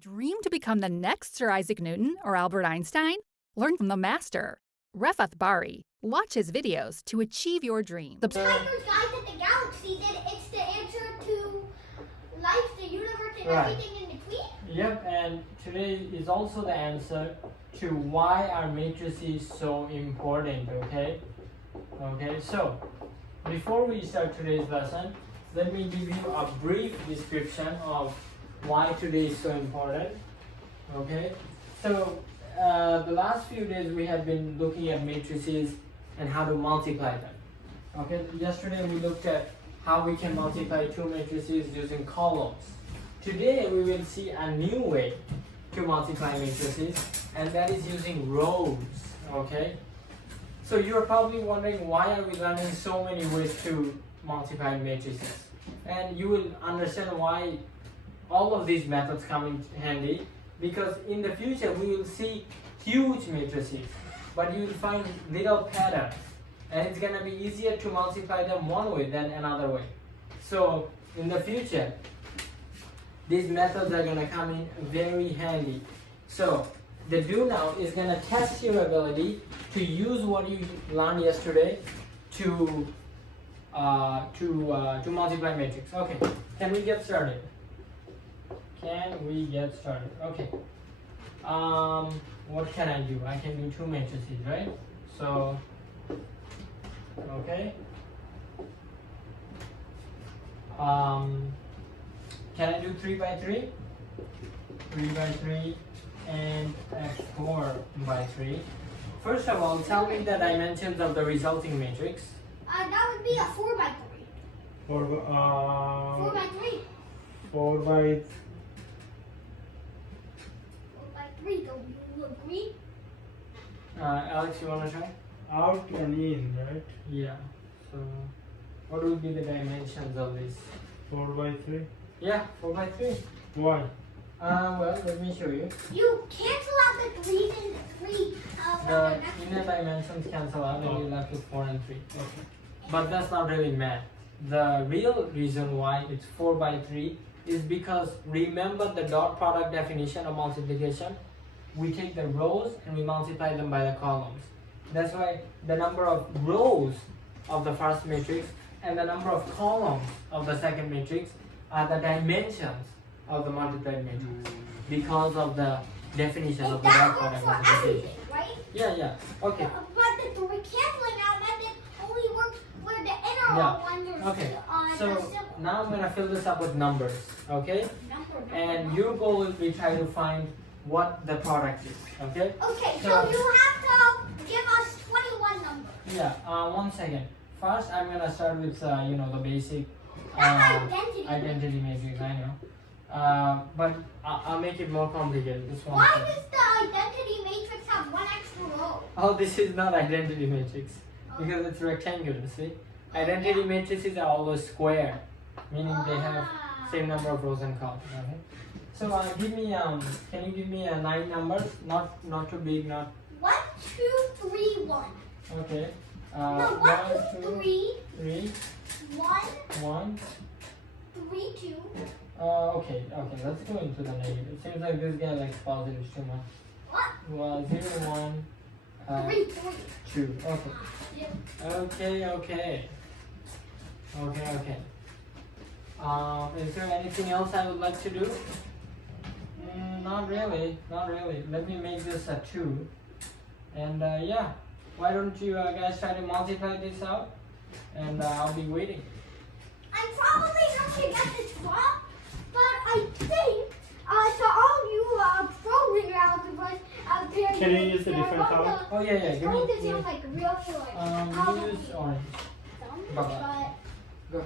Dream to become the next Sir Isaac Newton or Albert Einstein? Learn from the master, Refat Bari. Watch his videos to achieve your dream. Hitchhiker's Guide to the Galaxy did it's the answer to life, the universe, and everything in between? Yep, and today is also the answer to why are matrices so important, okay? Okay, so before we start today's lesson, let me give you a brief description of why today is so important. Okay, so the last few days we have been looking at matrices and how to multiply them. Okay, yesterday we looked at how we can multiply two matrices using columns. Today we will see a new way to multiply matrices, and that is using rows. Okay, so you're probably wondering, why are we learning so many ways to multiply matrices, and you will understand why all of these methods come in handy, because in the future we will see huge matrices, but you will find little patterns, and it's going to be easier to multiply them one way than another way. So in the future, these methods are going to come in very handy. So the do now is going to test your ability to use what you learned yesterday to multiply matrix. Okay, can we get started? Okay. What can I do? I can do two matrices, right? So, okay. Can I do 3 by 3? 3 by 3 and x4 by 3. First of all, tell me the dimensions of the resulting matrix. That would be a 4 by 3. 4 by 3. 4 by 3, don't you agree? Alex, you want to try? out and in, right? Yeah. So, what would be the dimensions of this? 4 by 3. Yeah, 4 by 3. Why? Well, let me show you. You cancel out the 3 and 3. The inner dimensions cancel out, and you're left with 4 and 3. Okay. But that's not really math. The real reason why it's 4 by 3 is because, remember the dot product definition of multiplication? We take the rows and we multiply them by the columns. That's why the number of rows of the first matrix and the number of columns of the second matrix are the dimensions of the multiplied matrix, because of the definition of the dot product multiplication. Right? Yeah. Okay. But the canceling out method only works where the inner ones are Okay. on So the symbol. now I'm gonna fill this up with numbers. Okay. And your goal will be try to find what the product is. Okay. Okay, so So- you have to give us 21 numbers. Yeah. 1 second. First, I'm gonna start with the basic identity matrix. I know. But I'll make it more complicated. This one. Why does the identity matrix have one extra row? Oh, this is not identity matrix because it's rectangular. See, identity matrices are always square, meaning they have same number of rows and columns. Okay. So give me can you give me 9 numbers? Not too big, not. 1, 2, 3, 1. Okay. No, 1, 2, 3, 3, 1, 1. 3, 2. Okay. Let's go into the negative. Seems like this guy likes positives too much. What? Well, 0, 1, 3, 2. Okay. 3. Okay. Is there anything else I would like to do? Not really. Let me make this a 2. And yeah, why don't you guys try to multiply this out? And I'll be waiting. I'm probably not going to get this wrong, but I think to all you programming algebras out there, Can you use a different color? Oh yeah. It's Give going to me. sound like real like Use orange. but Go.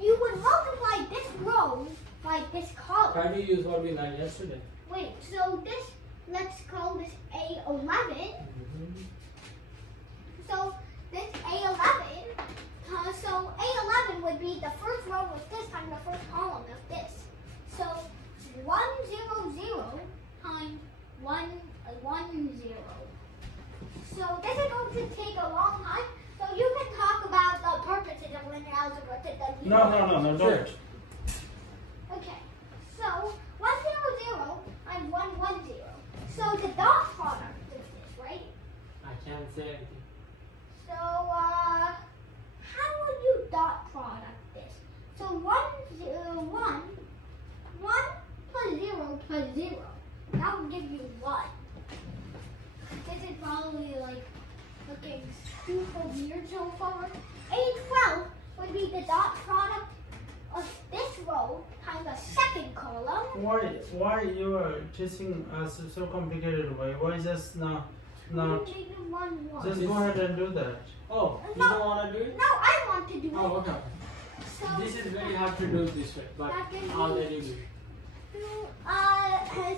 you would multiply this row by this column. Try to use what we learned yesterday. Wait, so this, let's call this A11. So this A11, so A11 would be the first row of this times the first column of this. So 100 times 110. So this is going to take a long time. So you can talk about the purposes of linear algebra to the No, Sure. don't. Okay. So 1 plus 0. That would give you 1. This is probably like looking super weird so far. A12 would be the dot product of this row times the second column. Why you are teaching us so complicated way? Why just not just go ahead and do that? Oh, you No. don't want to do it? No, I want to do Oh, it. okay. So, This is very hard to do this way, but I'll let you do it.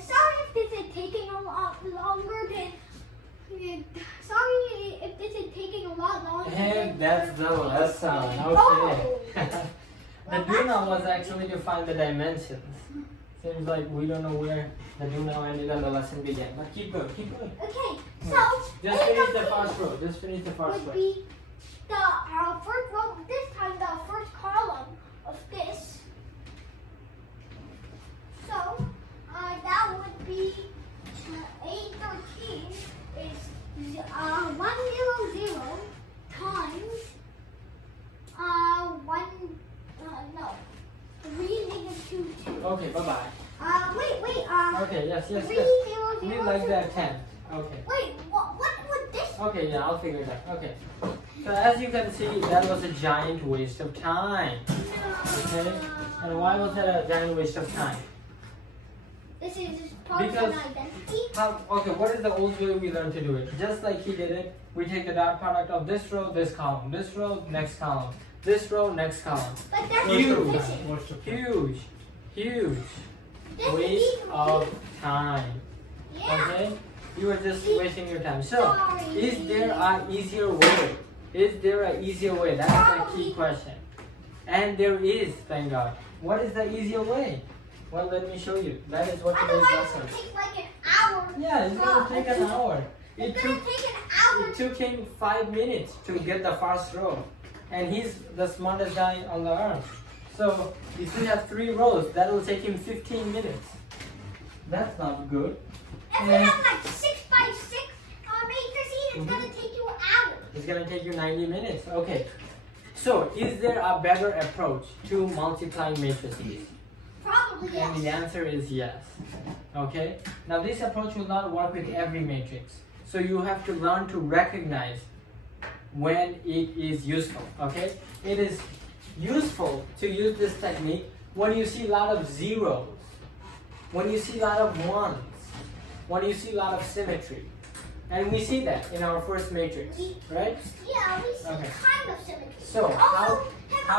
sorry if this is taking a lot longer than. Sorry if this is taking a lot longer. Hey, that's the lesson. Okay. Oh. The do now was actually to find the dimensions. Seems like we don't know where the do now ended and the lesson began. But keep going, keep going. Okay, so Just finish the A13 first row. Just finish the first would row. be the first row. This time the first column of this. So that would be A13 is 100 times 3 negative 2 2. Okay, bye bye. Wait. Okay, yes. 3 We 0 0. like that 10. Okay. Wait, what would this? Okay, yeah, I'll figure it out. Okay. So as you can see, that was a giant waste of time. Okay. And why was that a giant waste of time? This is part of Because- an identity. Okay, what is the old way we learned to do it? Just like he did it, we take the dot product of this row, this column, this row, next column, this row, next column. But that's Huge. efficient. Most of them. Huge This waste is of time. Yeah. Okay? You are just wasting your time. So, Sorry. is there an easier way? Is there an easier way? That's the key question. And there is, thank God. What is the easier way? Well, let me show you. That is what today's Otherwise, it lesson. would take like an hour. Yeah, it's gonna take an hour. It It's gonna took take an hour. It took him 5 minutes to get the first row. And he's the smartest guy on the earth. So if you have 3 rows, that will take him 15 minutes. That's not good. If you have like 6 by 6 matrices, it's gonna take you an hour. It's gonna take you 90 minutes. Okay. So is there a better approach to multiplying matrices? Probably And the yes. answer is yes. Okay? Now this approach will not work with every matrix. So you have to learn to recognize when it is useful. Okay? It is useful to use this technique when you see a lot of zeros, when you see a lot of ones, when you see a lot of symmetry. And we see that in our first matrix, right? Yeah, we see Okay. kind of symmetry. So how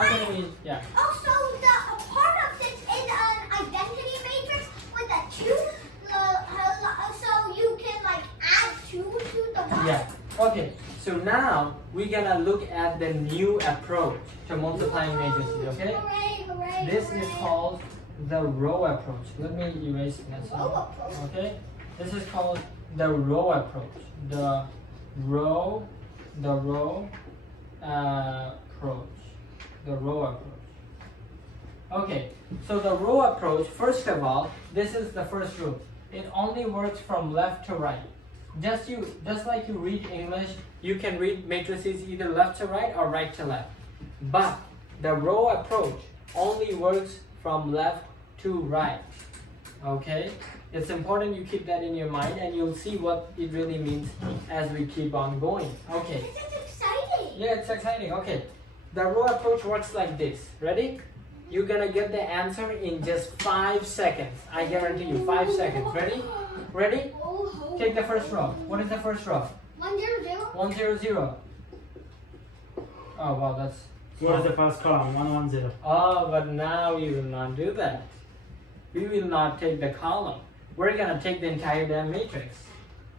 can we, yeah. Also, the part of this is an identity matrix with a 2. So you can like add 2 to the 1. Yeah. Okay. So now we're gonna look at the new approach to multiplying matrices. Okay. Hooray, hooray, This hooray. is called the row approach. Let me erase this. Row approach. Okay. This is called the row approach. The row approach. The row approach. Okay. So the row approach. First of all, this is the first rule. It only works from left to right. Just like you read English, you can read matrices either left to right or right to left. But the row approach only works from left to right. Okay? It's important you keep that in your mind and you'll see what it really means as we keep on going. Okay. This is exciting. Yeah, it's exciting. Okay. The row approach works like this. Ready? You're gonna get the answer in just 5 seconds. I guarantee you, 5 seconds. Ready? Ready? Oh, Take the first row. What is the first row? 1 0 0. 1 0 0. Oh wow, that's. What is the first column? 110. Oh, but now we will not do that. We will not take the column. We're gonna take the entire damn matrix.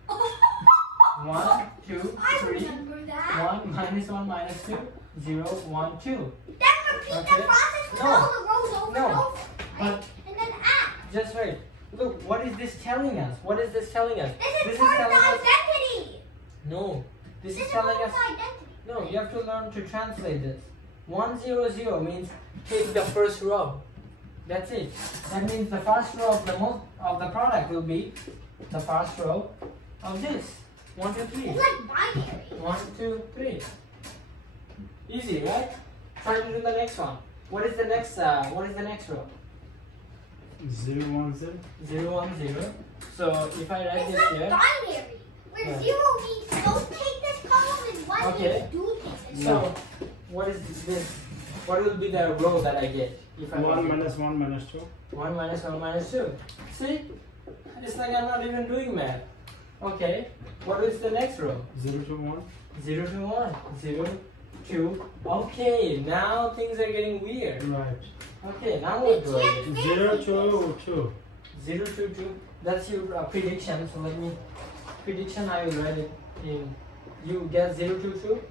1 2 I 3. remember that. 1 minus 1 minus 2. 0 1 2. Then repeat Okay. the process with No. all the rows over No. and over. Right? But- And then add. Just wait. Look, what is this telling us? What is this telling us? This is part of the identity. No. This This is is part telling of us. the identity. No, you have to learn to translate this. 1 0 0 means take the first row. That's it. That means the first row of the product will be the first row of this. 1 2 3. It's like binary. 1 2 3. Easy, right? Try to do the next one. What is the next row? 0, 1, 0. 0, 1, 0. So if I write It's this like here, binary, where Yeah. 0 means don't take this column and 1 Okay. means do take this so column. what is this? What will be the row that I get if I 1 copy? minus 1 minus 2. 1 minus 1 minus 2. See? It's like I'm not even doing math. Okay. What is the next row? 0 to 1. 0 to 1. 0 2. Okay, now things are getting weird. Right. Okay, now what do I do? 0 to 2. 0 to 2. That's your prediction. So let me prediction. I will write it in. You guess 0 to 2.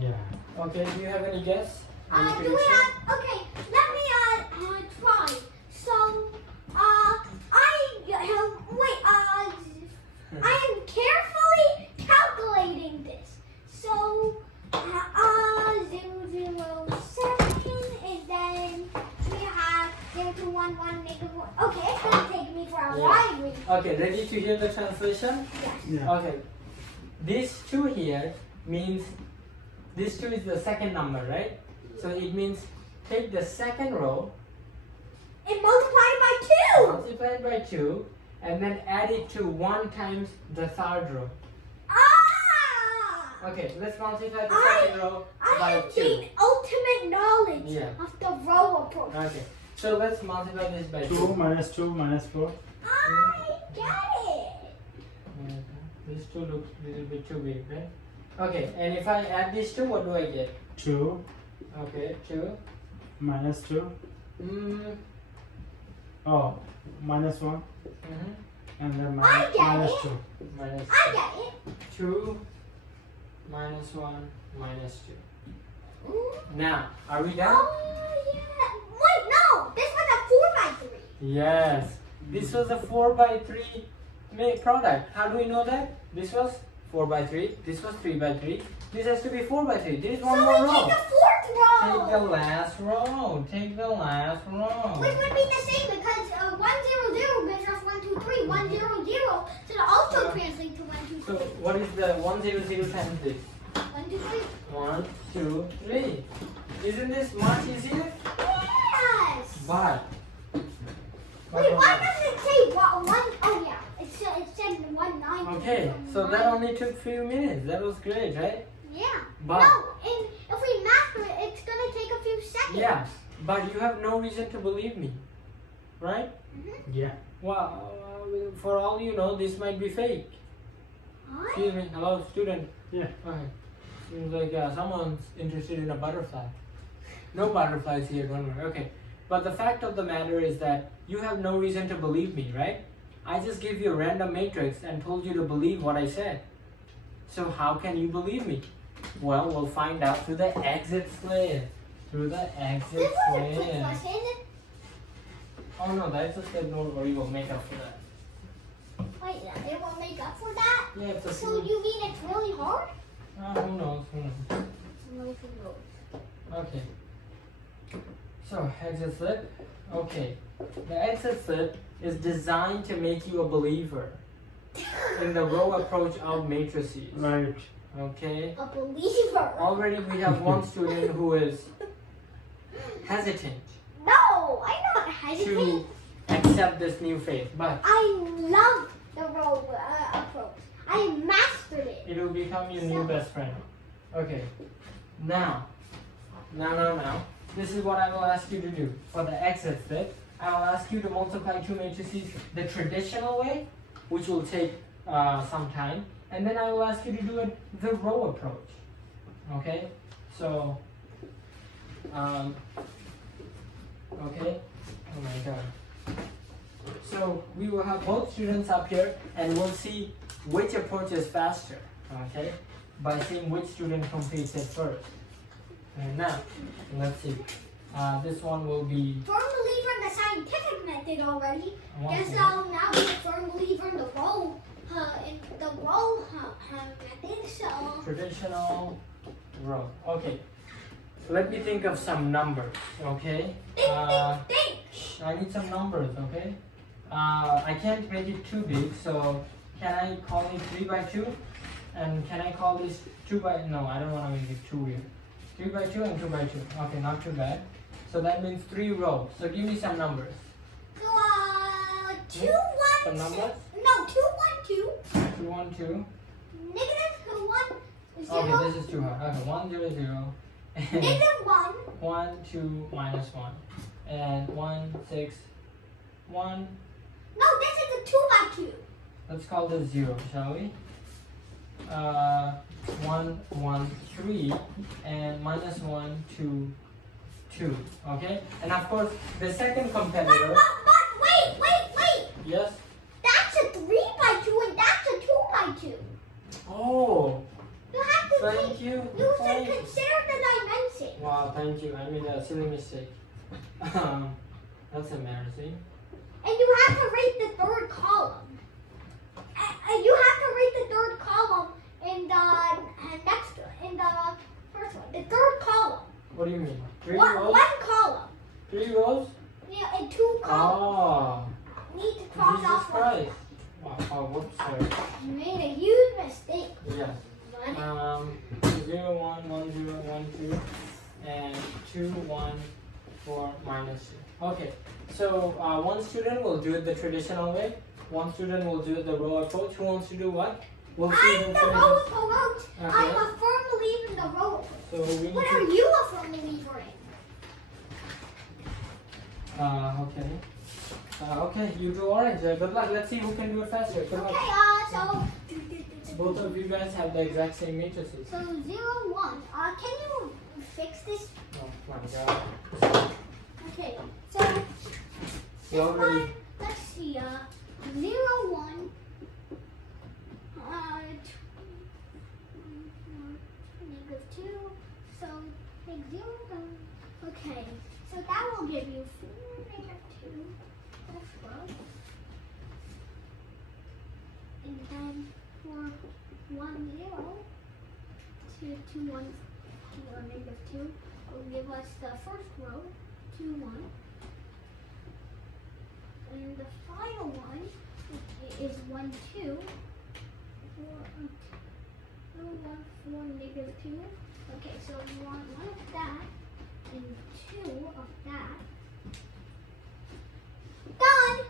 Yeah. Okay. Do you have any guess? Any Do we prediction? have, okay, let me try. So, I am carefully calculating this. So, 0, 0, 7, and then we have 0 to 1, 1, negative 1. Okay, it's going to take me for a Yeah. while. Really. Okay. Ready to hear the translation? Yes. Yeah. Okay. This 2 here means this 2 is the second number, right? So it means take the second row, And multiply it by 2. multiply it by 2, and then add it to 1 times the third row. Ah! Okay, let's multiply the I- second row I by have 2. gained ultimate knowledge Yeah. of the row approach. Okay, so let's multiply this by 2. 2 minus 2 minus 4. I get it. These 2 look a little bit too big, right? Okay, and if I add these 2, what do I get? 2 Okay, 2. minus 2. Mm, Oh, minus 1. mhm. And then I get minus it. 2. Minus I get it. 2 minus 1 minus 2. Mm. Now, are we done? Oh, yeah. Wait, no. This was a 4 by 3. Yes. This was a 4 by 3 product. How do we know that? This was 4 by 3. This was 3 by 3. This has to be 4 by 3. There is one So more we row. take the 4th row. Take the last row. Take the last row. Which would be the same because 1, 0, 0 gives us 1, 2, 3. 1, 0, 0. So it also translates to 1, 2, 3. So what is the 1 0 0 times this? 1, 2, 3. 1 2 3. Isn't this much easier? Yes. But Wait, why does it say 1? Oh, yeah. It said 1, 9. okay, so that only took few minutes. That was great, right? Yeah. But- no, and if we master it, it's going to take a few seconds. Yeah, but you have no reason to believe me, right? Yeah. Well, for all you know, this might be fake. What? Excuse me, hello, student. Yeah. Okay. Seems like someone's interested in a butterfly. No butterflies here, don't worry. Okay. But the fact of the matter is that you have no reason to believe me, right? I just gave you a random matrix and told you to believe what I said. So how can you believe me? Well, we'll find out through the exit slip. Through the exit This was a quick slip. question. Oh no, that's just that don't worry, we'll make up for that. Wait, it won't make up for that? Yeah, it's a So you mean it's really hard? who knows, who knows. No, who knows? Okay. So, exit slip. Okay. The exit slip is designed to make you a believer in the row approach of matrices. Right. Okay. A believer. Already we have one student who is hesitant No, I'm not hesitant. to accept this new faith, but I love the row approach. I mastered it. it will become your new best friend. Okay. Now. This is what I will ask you to do. For the exit slip, I will ask you to multiply two matrices the traditional way, which will take some time. And then I will ask you to do it the row approach. Okay? So, okay? Oh my god. So, we will have both students up here and we'll see which approach is faster. Okay? By seeing which student completes it first. And now, let's see. This one will be. Firm believer in the scientific method already. One Guess thing. now we're a firm believer in the row method. So Traditional row. Okay. Let me think of some numbers. Okay. think. I need some numbers. Okay. I can't make it too big, so can I call it 3 by 2? And can I call this 2 by? No, I don't want to make it too weird. 3 by 2 and 2 by 2. Okay, not too bad. So that means 3 rows. So give me some numbers. So some numbers? No, 2, 1, 2. 2, 1, 2. Negative 1, 0. Okay, this is too hard. Okay, 1, 0, 0. Negative 1. 1, 2, minus 1. And 1, 6, 1. No, this is a 2 by 2. Let's call this 0, shall we? 1, 1, 3. And minus 1, 2, 2. Okay? And of course, the second competitor. But, wait. Yes? That's a 3 by 2 and that's a 2 by 2. Oh, You have to thank you. You should Thank you. consider the dimension. Wow, thank you. I made a silly mistake. That's embarrassing. And you have to rate the third column. And you have to rate the third column in the first one. The third column. What do you mean? 3 One rows? column. 3 rows? Yeah, and 2 columns. Oh, Need to cross Jesus off one. Christ. Wow, oh, whoops, sorry. You made a huge mistake. Yes. 0, 1, 1, 0, 1, 2, and 2, 1, 4, minus 2. Okay, so one student will do it the traditional way. One student will do it the row approach. Who wants to do what? We'll see I'm who the finishes. row approach. Okay. I'm a firm believer in the row approach. So we need What are to. you a firm believer in? Okay, you do orange. Good luck. Let's see who can do it faster. Good luck. Okay, so Both of you guys have the exact same matrices. So 0, 1. Can you fix this? Oh my god. Okay. So You already. let's see. 0, 1. Negative 2. So take 0. Okay. So that will give you 4, negative 2. That's good. And then for 1, 0. 2, 2, 1, negative 2 will give us the first row, 2, 1. And the final one is 1, 2. 4, negative 2. Okay, so you want 1 of that and 2 of that. Done!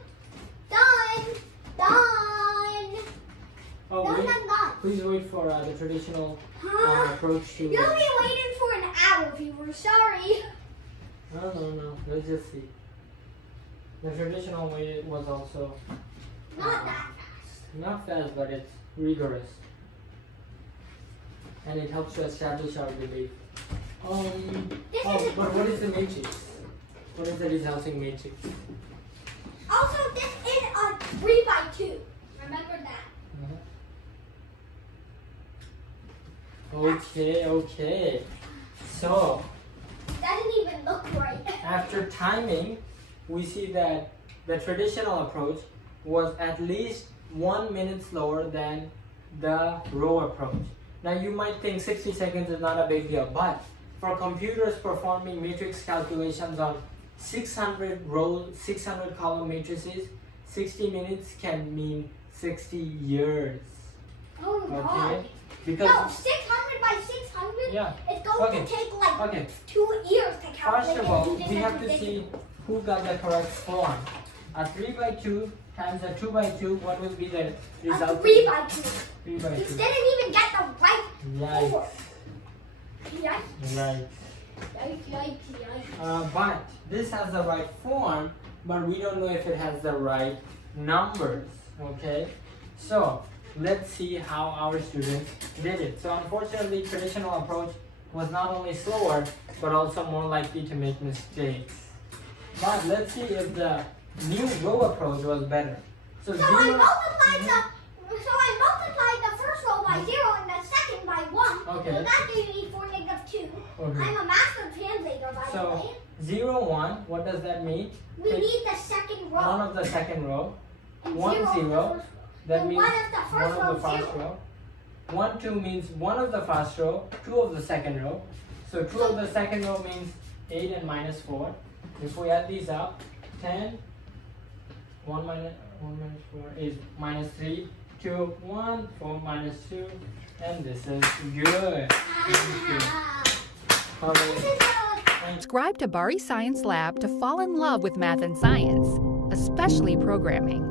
Oh, wait. Done. Please wait for the traditional Huh? approach to. You'll be waiting for an hour if you were sorry. No. Let's just see. The traditional way was also Not that fast. not fast, but it's rigorous, and it helps to establish our belief. But what is the matrix? What is the resulting matrix? Also, this is a 3 by 2. Remember that. Okay. So Doesn't even look right. after timing, we see that the traditional approach was at least 1 minute slower than the row approach. Now you might think 60 seconds is not a big deal, but for computers performing matrix calculations on 600 row, 600 column matrices, 60 minutes can mean 60 years. Oh Okay? God. Because No, 600 by 600? yeah. It's going Okay. to take like Okay. 2 years to calculate. First of all, it. You we just have to see who got the correct form. A 3 by 2 times a 2 by 2, what will be the result? A 3 by 2. 3 by You 2. didn't even get the right Yikes. form. Yikes. Right. Yikes. But this has the right form, but we don't know if it has the right numbers. Okay? So, let's see how our students did it. So, unfortunately, traditional approach was not only slower, but also more likely to make mistakes. But let's see if the new row approach was better. So I zero. multiplied the first row by 0 and the second by 1. Okay. So that gave me 4, negative 2. Okay. I'm a master translator, by the way. So 0, 1. What does that mean? We Take need the second row. one of the second row. And 1, 0 0. the first row. That And means one of the first one of the row, first 0. row. 1, 2 means one of the first row, 2 of the second row. So 2 of the second row means 8 and minus 4. If we add these up, 10, 1 minus 4 is minus 3, 2, 1, 4 minus 2, and this is good. Thank you. Okay. This is a Subscribe to Bari Science Lab to fall in love with math and science, especially programming.